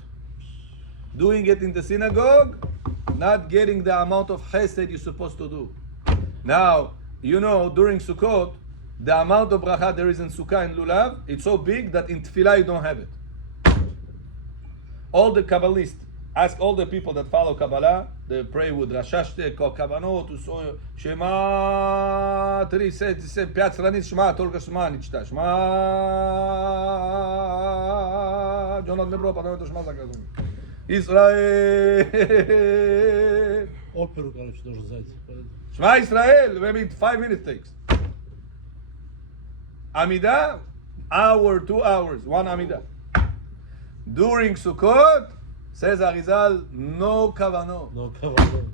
Doing it in the synagogue, not getting the amount of chesed you're supposed to do. Now, you know, during Sukkot, the amount of bracha there is in sukkah and lulav, it's so big that in tefillah you don't have it. All the Kabbalists, ask all the people that follow Kabbalah, they pray with Rashashte, Kavanot, Usoyo, Shema, 3, 5 страниц, Shema, только Shema, не читай, Shema, Джонат Мебро, потом это Shema заказывай. Israel, Оперу, короче, должен зайти. Shema Israel, maybe 5 minutes takes. Amida, hour, 2 hours, 1 Amidah. During Sukkot, says Arizal, no kavanot. No cover.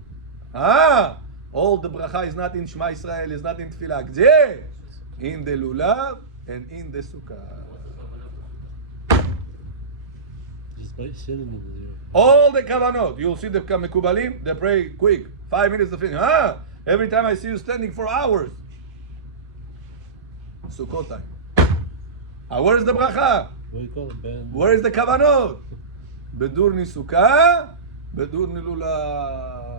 All the bracha is not in Shema Israel, is not in Tefillah. Gdzie? In the lulav and in the sukkah. Just by sitting in the All the kavanot. You'll see the mekubalim, they pray quick. 5 minutes to finish. Every time I see you standing for hours. Sukkot time. Where's the bracha? what do you call it? Ben. Where is the kavanot? Bedurni sukkah, bedurni lulav.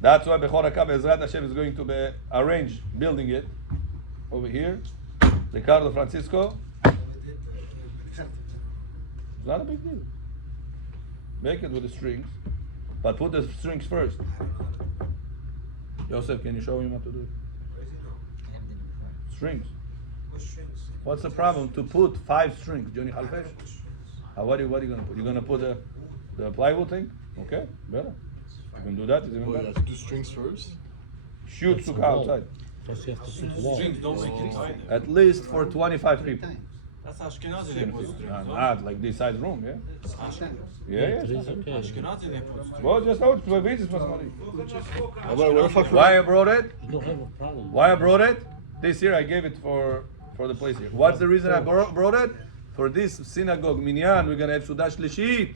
That's why Bechor HaKav Ezrat Hashem is going to be arranged building it over here. Ricardo Francisco. It's not a big deal. Make it with the strings, but put the strings first. Yosef, can you show him how to do it? Strings. What's the problem to put 5 strings? Johnny Halfesh? What are you going to put? You're going to put the plywood thing? Okay, better. You can do that. It's even Well, you better. have to do strings first. Shoot That's a sukkah wall. outside. First you have to put wall. Strings don't make it tight. At least for 25 people. That's Ashkenazi they put strings. no? Not like this size room, yeah? Yeah, Three yeah. is okay. Ashkenazi they put strings. Well, just out for visits for somebody. What if I Why I brought it? You don't have a problem. Why I brought it? This year I gave it for the place here. What's the reason I brought it? For this synagogue, Minyan, we're going to have Sudah Shlishit.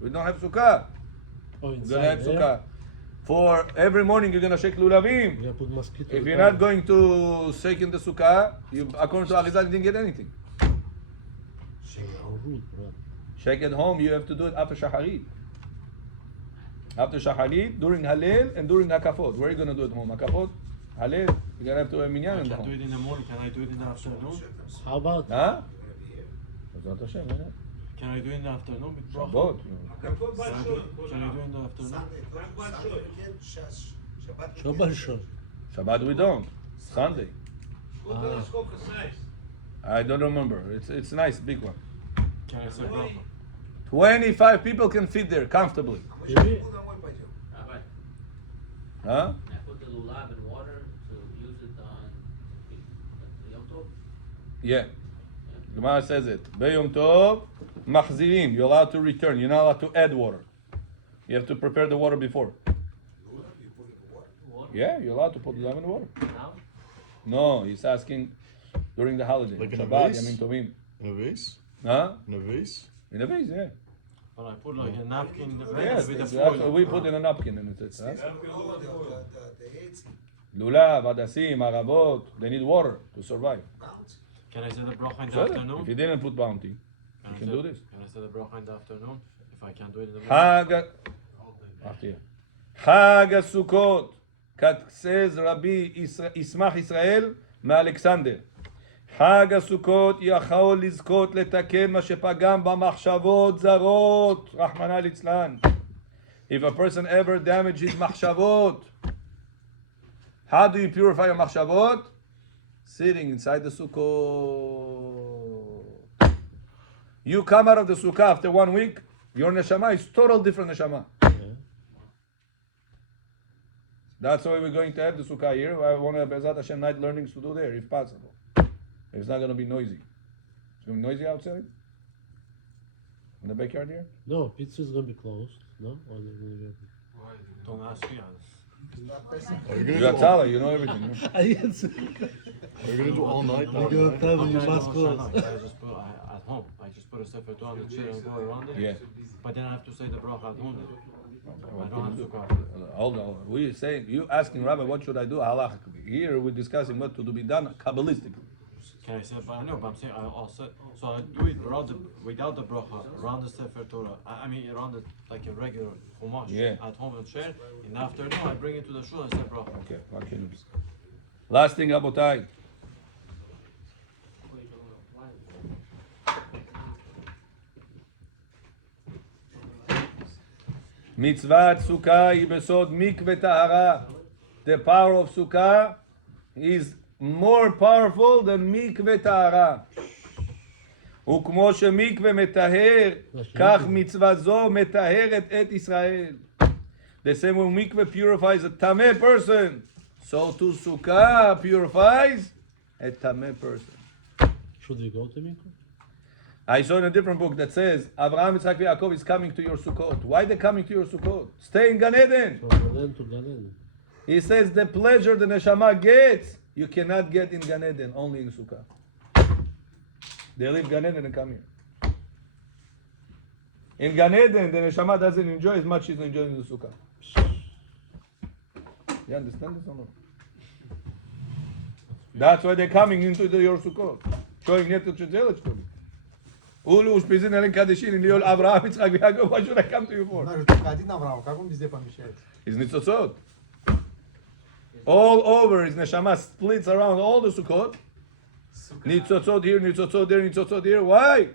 We don't have Sukkah. Oh, We're inside going to have there? Sukkah. For every morning you're going to shake You're lulavim. gonna put mosquito. If you're not going to shake in the Sukkah, you, according to Arizal, you didn't get anything. How rude, bro. Shake at home, you have to do it after Shaharit. After Shaharit, during Halel, and during Hakafot. Where are you going to do it at home? Hakafot? Halel? You're going to have to have minyan I in the can do home. it in the morning. Can I do it in the afternoon? How about Huh? Bezrat Hashem, why not? Can I do it in the afternoon with bracha? Shabbat. Can I do it in the afternoon? Shabbat shor? Shabbat we don't. Sunday. Ah, I don't remember. It's nice, big one. Can I say bracha? 25 people can fit there comfortably. maybe? Rabbi, Huh? I put the lulav in water to use it on the Yom Tov. Yeah. Gemara says it. Beyom Tov, machzirim. You're allowed to return. You're not allowed to add water. You have to prepare the water before. Water Yeah, you're allowed to put lulav in the water. now. No, he's asking during the holiday. Like in a Shabbat, vase? Yamim Tovim. In a vase? Huh? In a vase? In a vase, yeah. But I put like a napkin Yes, with that's the what foil. we put in a napkin and it's huh? Lulav, adasim, arabot, they need water to survive. Can I say the bracha in the So, afternoon? if you didn't put bounty, you I can say- do this. Can I say the bracha in the afternoon? If I can't do it in the morning? Chag Chag Sukkot, says Rabbi Ismach Israel מאלכסנדר. חג הסוכות יכול לזכות לתקן מה שפגם במחשבות זרות, רחמנא ליצלן. If a person ever damages מחשבות, how do you purify your מחשבות? Sitting inside the sukkah. You come out of the sukkah after 1 week, your neshama is total different neshama. That's why we're going to have the sukkah here. I want to have Bezat Hashem night learnings to do there, if possible. It's not going to be noisy. It's going to be noisy outside? In the backyard here? No, pizza's gonna be closed. No? Or they're gonna be Don't ask me. Are you You're gonna a Tala, you know everything. No? are you gonna do all night? You're gonna tell me you must close. I just put at home. I just put a sefer Torah on the chair and go around it. Yeah. But then I have to say the bracha at home. I What don't can have you to do? go. Hold on. We saying you asking Rabbi what should I do halachically. Here we're discussing what to be done kabbalistically. Can I say? But I know. But I'm saying I also. So I do it around without the bracha around the sefer Torah. I mean around it like a regular chumash. Yeah. At home and chair. In the afternoon I bring it to the shul and say bracha. Okay, what can you do? Last thing, Abotai. Mitzvah Sukkah Ibesod Mikveh Tahara. The power of Sukkah is more powerful than Mikveh Tahara. וכמו שמקווה מטהר, כך מצווה זו מטהרת את ישראל. The same way mikveh purifies a tameh person, so too Sukkah purifies a tameh person. Should we go to Mikvah? I saw in a different book that says Abraham, Yitzchak, Yaakov is coming to your Sukkot. Why they coming to your Sukkot? Stay in Gan Eden. From Gan Eden to Gan Eden. He says the pleasure the neshama gets, you cannot get in Gan Eden, only in Sukkah. They leave Gan Eden and come here. In Gan Eden, the neshama doesn't enjoy as much as he's enjoying in the Sukkah. You understand this or not? That's why they're coming into your Sukkot. Showing net to Tzedzelech to me. Ulu uspizin elen kadeshin in Liol Avraham, Yitzchak, Yaakov. What should I come to you for? His nitzotzot. All over his neshama splits around all the Sukkot. Nitzotzot here, nitzotzot there, nitzotzot here. Why?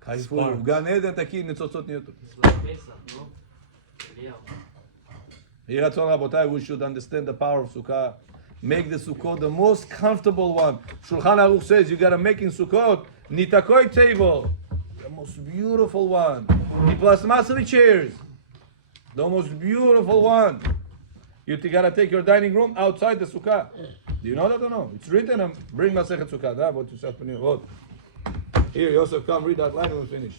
Kaifu. Gan Eden taki nitzotzot niyot. Here at Rabotai, we should understand the power of Sukkah. Make the Sukkot the most comfortable one. Shulchan Aruch says you gotta make in Sukkot nitakoi table, the most beautiful one. The plasmasri chairs, the most beautiful one. You gotta take your dining room outside the Sukkah. Do you know that or no? It's written. Bring Masechet Sukkah. That what you said. What? Here, Yosef, come read that line and we'll finish.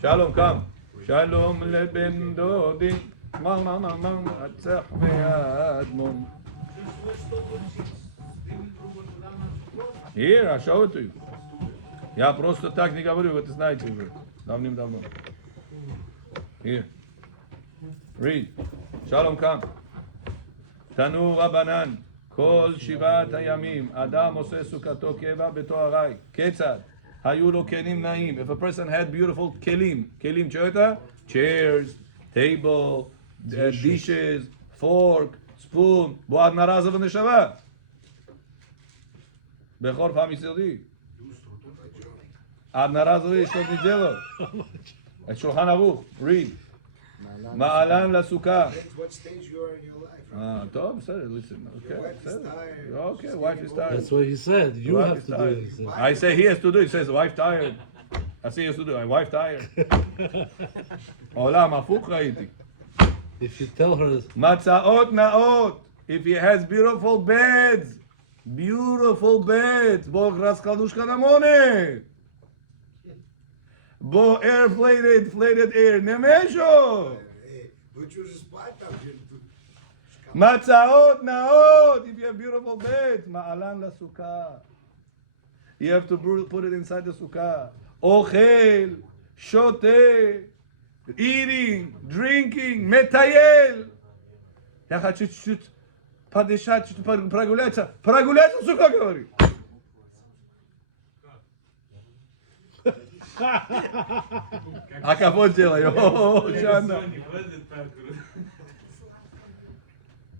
Shalom, come. Shalom leben dodi. Atzach ve'admon. Here, I'll show it to you. Я просто так не говорю, вы это знаете уже. Давным-давно. Here. Read. Shalom, come. Tanu Rabbanan. כל שבעת הימים, אדם עושה סוכתו קבע בתוארי. כיצד? היו לו כלים נעים. If a person had beautiful כלים, כלים תשאותה? Chairs, table, dishes, fork, spoon. בוא עד נרזה ונשבה. בכל פעם יסודי. עד נרזה יש לו נג'לו. את שולחן ערוך. read. מעלן לסוכה. What stage you are in your life? Ah, Tom said it. Listen, okay. Wife is tired. Okay, wife is tired. That's what he said. You Wife have is to do tired. it. He said. I say he has to do it. He says wife tired. I say he has to do it. Wife tired. עולם הפוך ראיתי. If you tell her, מצאות נאות. If he has beautiful beds. בוא רס קדוש כנמונה. בוא flated air. נמשו. Hey, don't you just spot them? מצאות נאות, if you have beautiful beds, מעלן לסוכה. You have to put it inside the sukkah. אוכל, שותה, eating, drinking, מטייל. יחד чуть-чуть подышать, чуть прогуляться. Прогуляться в сука, говорит. הכבוד שלה, יואו, שנה.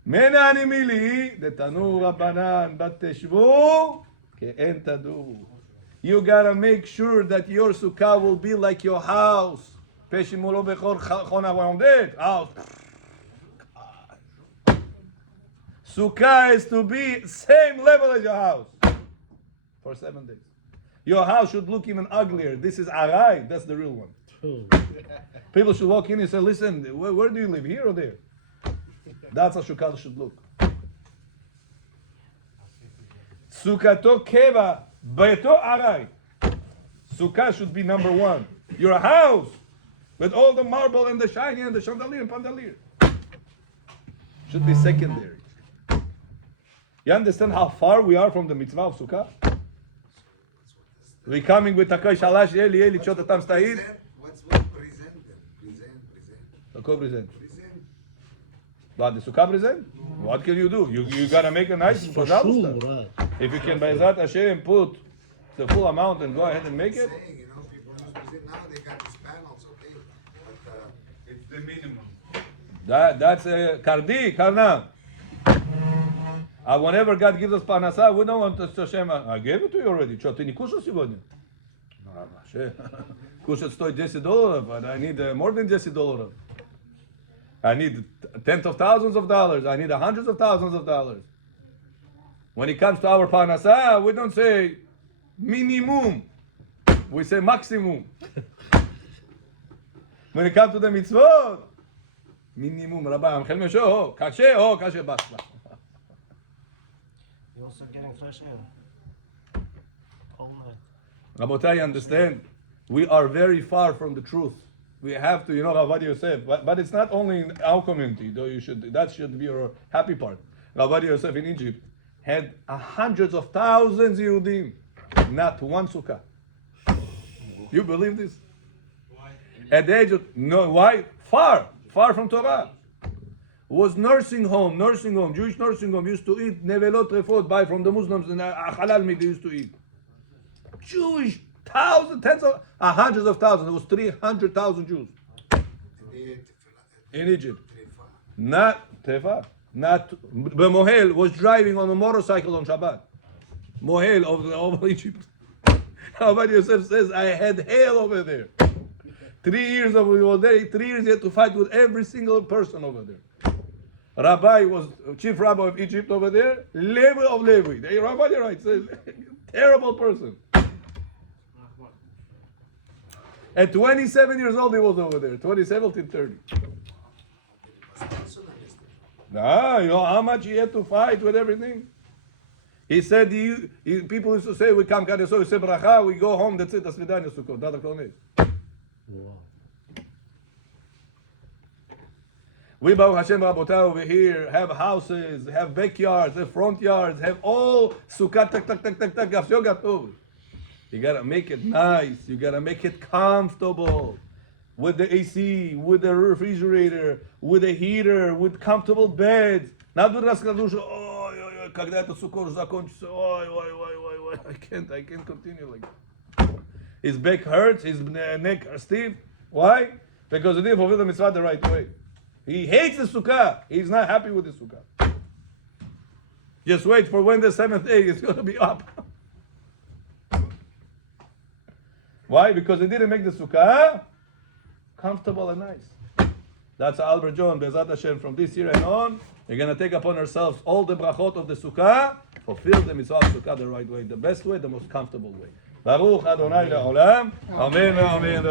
מנה אני מילי, דתנו רבנן, בתשבו, כאין תדורו. You gotta make sure that your sukkah will be like your house. פשימו לו בכל חונה ועומדת. House. Sukkah is to be same level as your house. For 7 days. Your house should look even uglier. This is arai, that's the real one. People should walk in and say, listen, where do you live, here or there? That's how Sukkah should look. Sukkato keva, beto arai. Sukkah should be number one. Your house, with all the marble and the shiny and the chandelier and pandelier, should be secondary. You understand how far we are from the mitzvah of Sukkah? We're coming with Takai Shalash, Eli, Chota Tam Stahid. What's present? Present. What present? Present. But the Sukkah present? What can you do? You gotta make a nice for for sure, stuff. right? If you can Be'ezrat Hashem put the full amount and go ahead and make it, Saying, you know, people use present now. They got these panels, okay, but It's the minimum. that's a kardi, karna. Whenever God gives us parnasa, we don't want to Hashem. I gave it to you already. Что, ты не кушал сегодня? Кушать стоит $10, but I need more than $10. I need tens of thousands of dollars. I need hundreds of thousands of dollars. When it comes to our parnasa, we don't say minimum. We say maximum. When it comes to the mitzvot, minimum. Rabbi, I'm telling you, kashe, kashe, bas. You're also getting fresh air. All night. Rabotai, understand, we are very far from the truth. We have to, Rabbi Yosef, but it's not only in our community, though that should be your happy part. Rabbi Yosef in Egypt had hundreds of thousands of Yehudim, not one sukkah. You believe this? Why? At the age of, no, why? Far from Torah. Was nursing home, Jewish nursing home, used to eat nevelot refot, buy from the Muslims, and halal meat they used to eat. Jewish, hundreds of thousands, it was 300,000 Jews in Egypt. Not Tefa, Mohel was driving on a motorcycle on Shabbat. Mohel over Egypt. Rabbi Yosef says, I had hell over there. 3 years we were there, 3 years he had to fight with every single person over there. Rabbi was chief rabbi of Egypt over there, Levi of Levi. The Rabbi right says, terrible person. At 27 years old he was over there, 27 till 30. Nah, you know how much he had to fight with everything? He said, people used to say, we come, we say bracha, we go home, that's it, das vidanya Sukkot, that's the Wow. We, Baruch Hashem, Rabotai, over here, have houses, have backyards, have front yards, have all Sukkah, tak. You gotta make it nice, you gotta make it comfortable. With the AC, with the refrigerator, with a heater, with comfortable beds. Not with раскладушка, ой, когда это Sukkot закончится, ой, I can't continue like that. His back hurts, his neck stiff. Why? Because he didn't fulfill the mitzvah the right way. He hates the Sukkah. He's not happy with the Sukkah. Just wait for when the seventh day is going to be up. Why? Because he didn't make the Sukkah comfortable and nice. That's Albert John, Bezat Hashem, from this year and on, we're going to take upon ourselves all the brachot of the Sukkah, fulfill the mitzvah of Sukkah the right way, the best way, the most comfortable way. Baruch Adonai Le'olam. Amen. Amen.